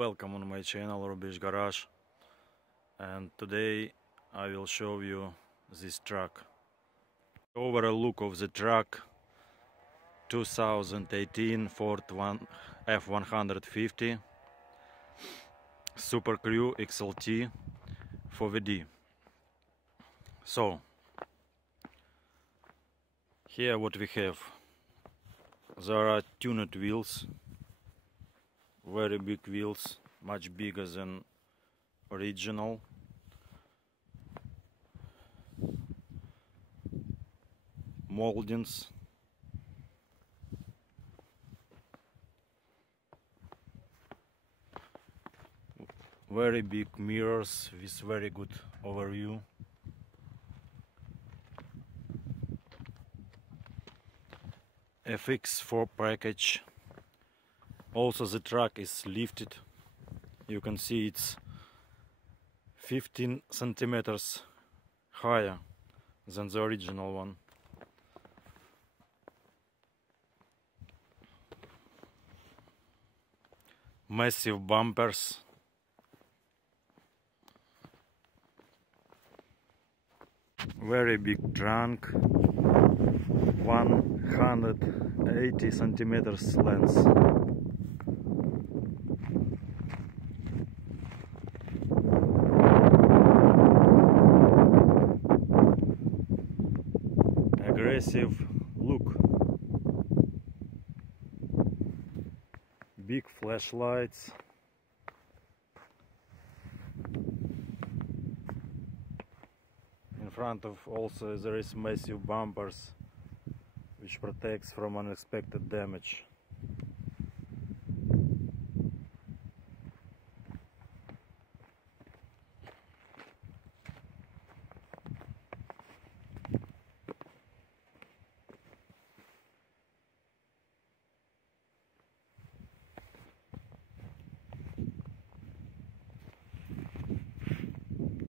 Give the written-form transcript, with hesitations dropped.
Welcome on my channel Rubbish Garage, and today I will show you this truck. Overall look of the truck: 2018 Ford F-150 supercrew XLT 4WD. So here what we have: there are tuned wheels, very big wheels, much bigger than original. Moldings, very big mirrors with very good overview. FX4 package. Also the truck is lifted. You can see it's 15 centimeters higher than the original one. Massive bumpers. Very big trunk. 180 centimeters length. Aggressive look. Big flashlights. In front of also there is massive bumpers which protects from unexpected damage.